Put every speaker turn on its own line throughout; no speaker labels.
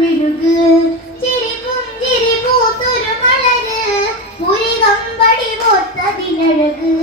മെഴുക്. ചിരിപുഞ്ചിരി പൂത്തൊരു മലര്. മുരികമ്പടി പോത്തതിനഴക്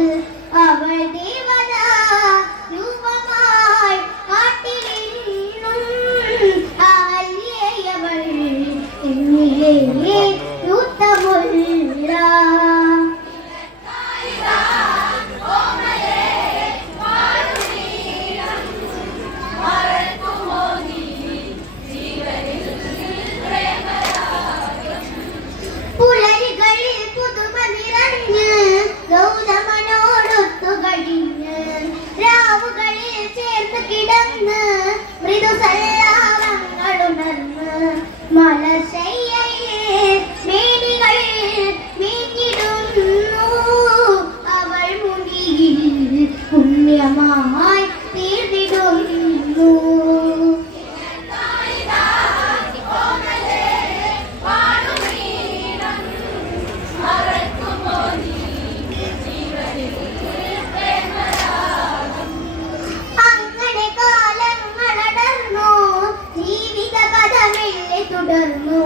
തുടർന്നു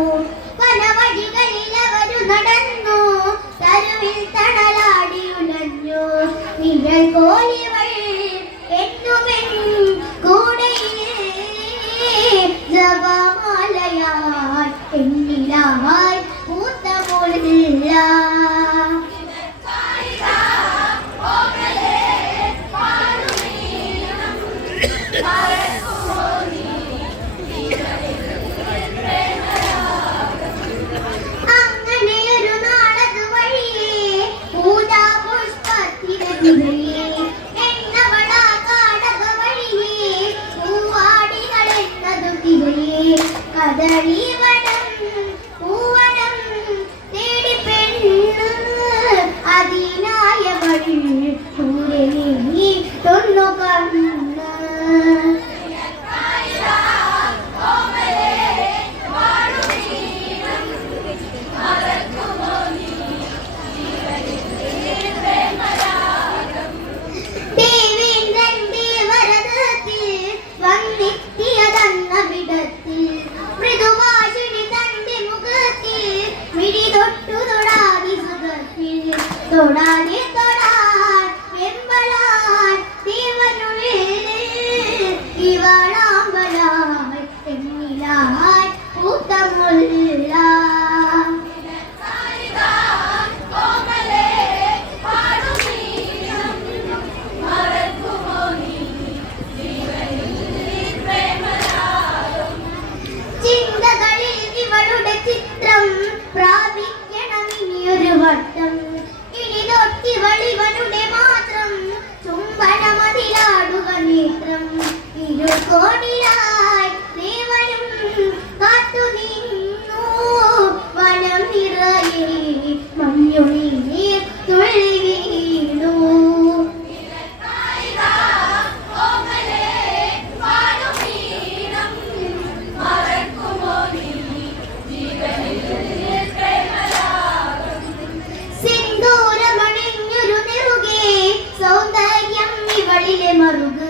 വനവഴികളിൽ വഴികളിൽ അവരു നടന്നു. തരുവിൽ തണലാടി ഉണഞ്ഞു നിഴൽ പോലിവൾ എന്നുമെൻ കൂടയിൽ ജപമാലയായി എന്നിലായി പൂത്ത പോലില്ല Bye. கடலி வடம் தொடாதே தொடார் வெம்பலார் தேவனுள் இவளாம்பலார் எண்ணிலார் கூட்டமுள்ளார் മറുക